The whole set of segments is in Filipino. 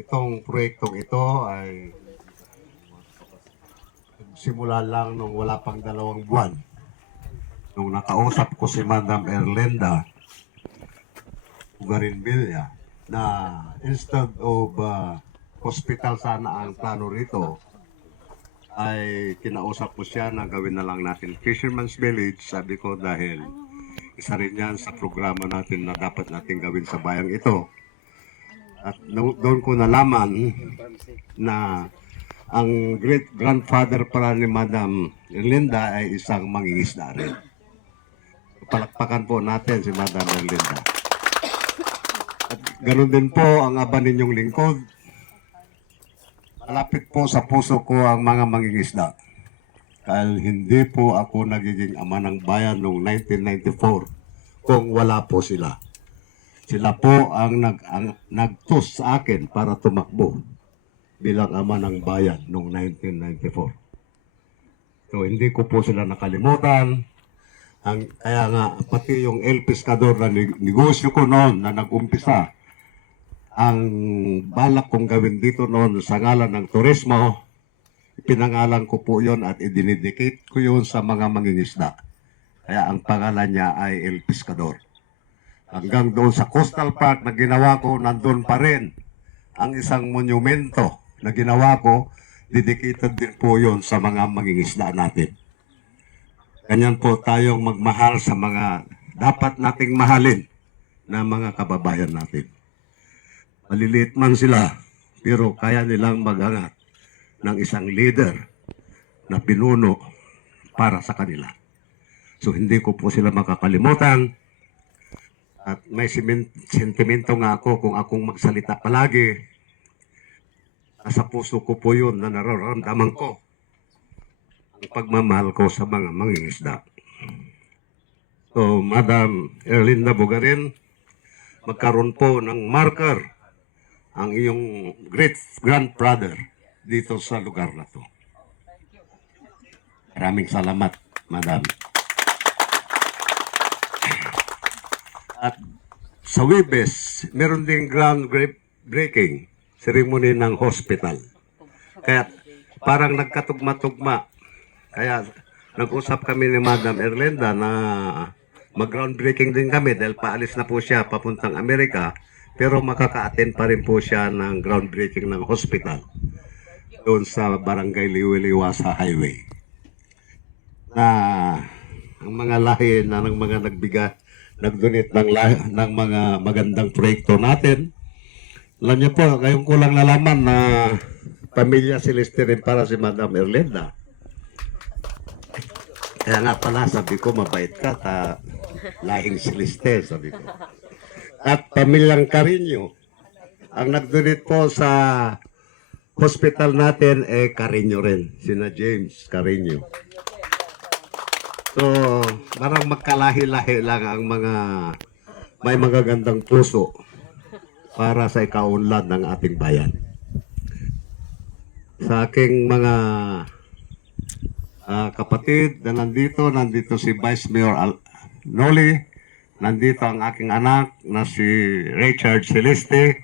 Itong proyektong ito ay simula lang nung wala pang 2 buwan. Nung nakausap ko si Madam Erlinda Ugarinvilla na instead of hospital sana ang plano rito, ay kinausap ko siya na gawin na lang natin Fisherman's Village. Sabi ko dahil isa rin yan sa programa natin na dapat natin gawin sa bayang ito. At doon ko nalaman na ang great-grandfather pala ni Madam Erlinda ay isang mangingisda rin. Palakpakan po natin si Madam Erlinda. At ganoon din po ang aba ninyong lingkod. Malapit po sa puso ko ang mga mangingisda. Dahil hindi po ako nagiging ama ng bayan noong 1994 kung wala po sila. Sila po ang nag-toss sa akin para tumakbo bilang ama ng bayan noong 1994. So hindi ko po sila nakalimutan. Kaya nga pati yung El Pescador na negosyo ko noon na nag-umpisa, ang balak kong gawin dito noon sa ngalan ng turismo, pinangalan ko po yon at idinidicate ko yon sa mga mangingisda. Kaya ang pangalan niya ay El Pescador. Hanggang doon sa Coastal Park na ginawa ko, nandun pa rin ang isang monumento na ginawa ko, dedicated din po yon sa mga mangingisda natin. Ganyan po tayong magmahal sa mga dapat nating mahalin na mga kababayan natin. Maliliit man sila, pero kaya nilang magangat ng isang leader na pinuno para sa kanila. So hindi ko po sila makakalimutan. At may sentimento nga ako kung akong magsalita palagi. Nasa puso ko po yun na nararamdaman ko ang pagmamahal ko sa mga mangingisda. So, Madam Erlinda Bugarin, magkaroon po ng marker ang iyong great grandfather dito sa lugar na to. Maraming salamat, Madam. At sa Webes, meron ding groundbreaking ceremony ng hospital. Kaya parang nagkatugma-tugma. Kaya nag-usap kami ni Madam Erlinda na mag-groundbreaking din kami dahil paalis na po siya papuntang Amerika. Pero makaka-attend pa rin po siya ng groundbreaking ng hospital doon sa Barangay Liwaliwasa Highway. Na ang mga lahi na ng mga nag-donate ng mga magandang proyekto natin. Alam niyo po, ngayon ko lang nalaman na pamilya Celeste rin para si Madam Erlinda. Kaya nga pala, sabi ko, mabait ka, lahing Celeste, sabi ko. At pamilyang Carino, ang nag-donate po sa hospital natin, Carino rin, sina James Carino. So, parang magkalahi-lahi lang ang mga may magagandang puso para sa ikaunlad ng ating bayan. Sa aking mga kapatid na nandito si Vice Mayor Noli, nandito ang aking anak na si Richard Celeste.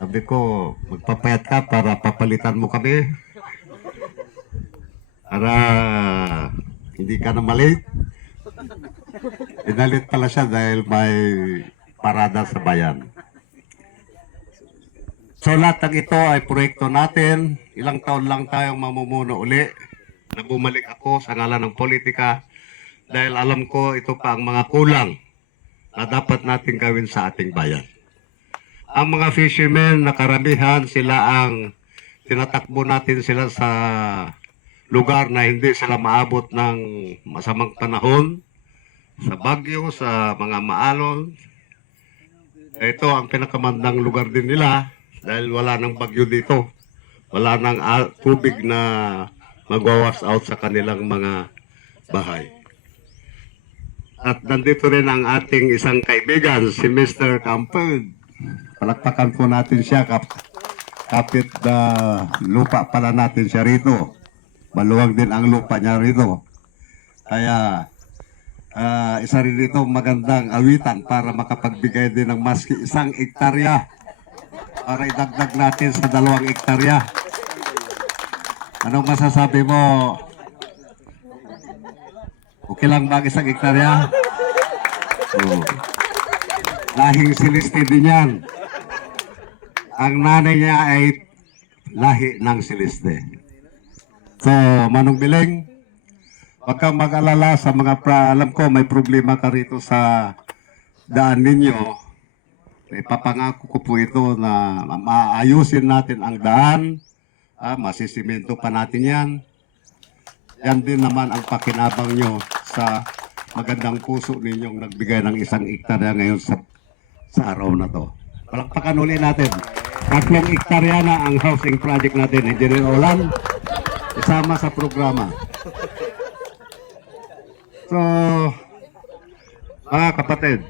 Sabi ko, magpapayat ka para papalitan mo kami. Para hindi ka na malate. Inalit pala siya dahil may parada sa bayan. So lahat ng ito ay proyekto natin. Ilang taon lang tayong mamumuno uli na bumalik ako sa ngalan ng politika dahil alam ko ito pa ang mga kulang na dapat natin gawin sa ating bayan. Ang mga fishermen na karamihan sila ang tinatakbo natin sila sa lugar na hindi sila maabot ng masamang panahon, sa bagyo, sa mga maalon. Ito ang pinakamandang lugar din nila dahil wala nang bagyo dito. Wala nang tubig na magwawas out sa kanilang mga bahay. At nandito rin ang ating isang kaibigan, si Mr. Campbell. Palakpakan po natin siya, kapit na lupa pala natin siya rito. Maluwag din ang lupa niya rito. Kaya isa rin ito magandang awitan para makapagbigay din ng maski 1 hektarya para idagdag natin sa 2 hektarya. Anong masasabi mo? Okay lang ba 1 hektarya? Oh. Lahing Celeste din yan. Ang nanay niya ay lahi ng Celeste. So, Manong Biling, huwag kang mag-alala sa mga alam ko may problema ka rito sa daan ninyo. Ipapangako ko po ito na maayusin natin ang daan. Masisimento pa natin yan. Yan din naman ang pakinabang nyo sa magandang puso ninyong nagbigay ng 1 hektarya ngayon sa araw na to. Palakpakan ulit natin. 3 hektarya na ang housing project natin. Engineer Olan, isama sa programa. So, mga kapatid,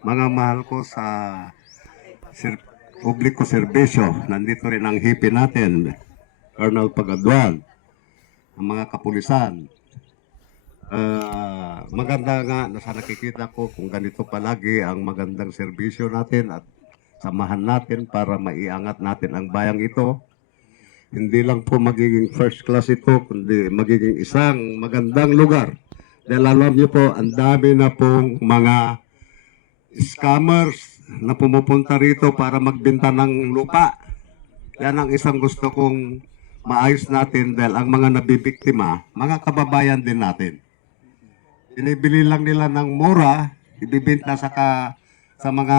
mga mahal ko sa publiko serbisyo, nandito rin ang hipi natin, Colonel Pagaduan, ang mga kapulisan. Maganda nga na sa nakikita ko kung ganito palagi ang magandang serbisyo natin at samahan natin para maiangat natin ang bayang ito. Hindi lang po magiging first class ito, kundi magiging isang magandang lugar. Dahil alam niyo po, ang dami na pong mga scammers na pumupunta rito para magbenta ng lupa. Yan ang isang gusto kong maayos natin dahil ang mga nabibiktima, mga kababayan din natin. Binibili lang nila ng mura, ibibenta sa mga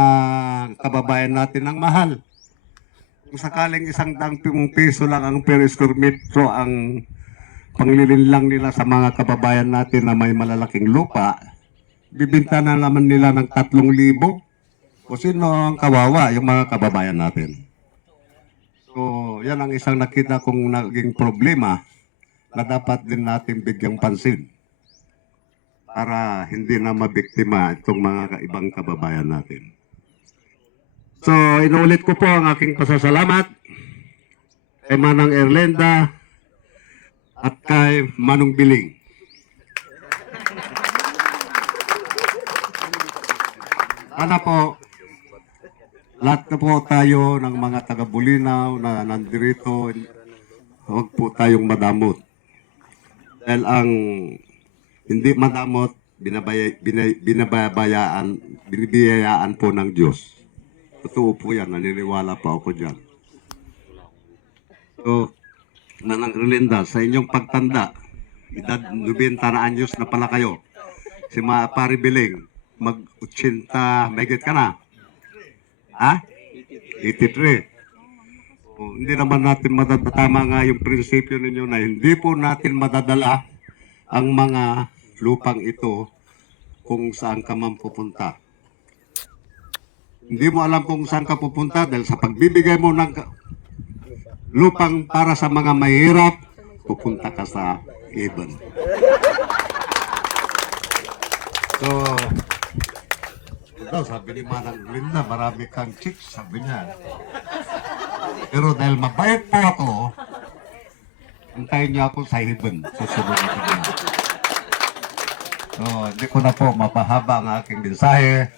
kababayan natin ng mahal. Kung sakaling 100 piso lang ang per square meter ang panglilin lang nila sa mga kababayan natin na may malalaking lupa, bibenta na naman nila ng 3,000. O sino ang kawawa? Yung mga kababayan natin. So, yan ang isang nakita kong naging problema na dapat din natin bigyang pansin para hindi na mabiktima itong mga ibang kababayan natin. So, inuulit ko po ang aking pasasalamat kay Manang Erlenda at kay Manong Biling. Sana po, lahat na po tayo ng mga taga-Bulinaw na nandirito, huwag po tayong madamot. Dahil ang hindi madamot, binibiyayaan po ng Diyos. Totoo po yan, naniniwala pa ako dyan. So, Manang Erlenda, sa inyong pagtanda, edad 90 na anyos na pala kayo. Si Pari Biling, mag-80, megit ka na? Ha? 83. Hindi naman natin tama nga yung prinsipyo ninyo na hindi po natin madadala ang mga lupang ito kung saan ka man pupunta. Hindi mo alam kung saan ka pupunta dahil sa pagbibigay mo ng lupang para sa mga mahirap, pupunta ka sa heaven. So, sabi ni Manang Linda, marami kang chicks, sabi niya. Pero dahil mabait po ako, antayin niyo ako sa heaven. Susunod na niya. So, hindi ko na po mapahaba ang aking mensahe.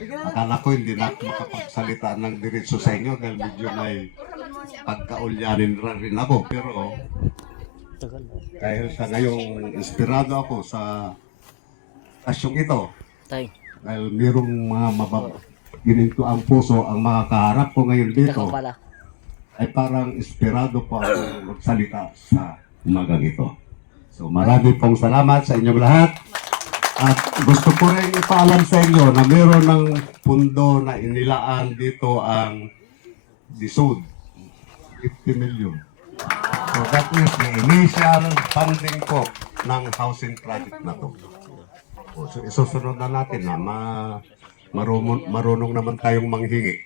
Akala ko hindi na ako makapagsalita ng diretso sa inyo dahil medyo may pagkaulyanin rin ako. Pero dahil sa ngayong inspirado ako sa asyong ito, dahil mayroong mga gininto ang puso ang mga kaharap ko ngayon dito, ay parang inspirado po ako magsalita sa umagang ito. So marami pong salamat sa inyong lahat. At gusto ko rin ipaalam sa inyo na mayroon ng pundo na inilaan dito ang DSUD, 50 million. So that is the initial funding po ng housing project na to. So isusunod na natin na marunong naman tayong manghingi.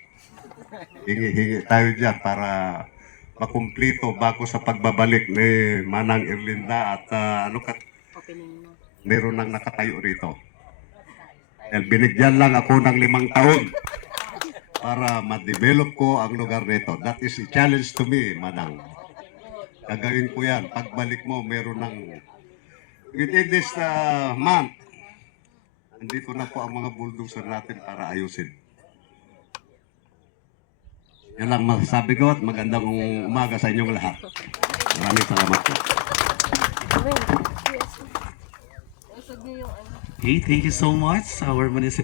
Hingi-hingi tayo dyan para makumplito bago sa pagbabalik ni Manang Erlinda at meron nang nakatayo rito. Dahil binigyan lang ako ng 5 taon para ma-develop ko ang lugar nito. That is a challenge to me, Manang. Gagawin ko yan. Pagbalik mo, meron ng within this month, nandito na po ang mga bulldozer natin para ayusin. Yan lang masasabi ko at magandang umaga sa inyong lahat. Maraming salamat po. Okay, thank you so much, our municipal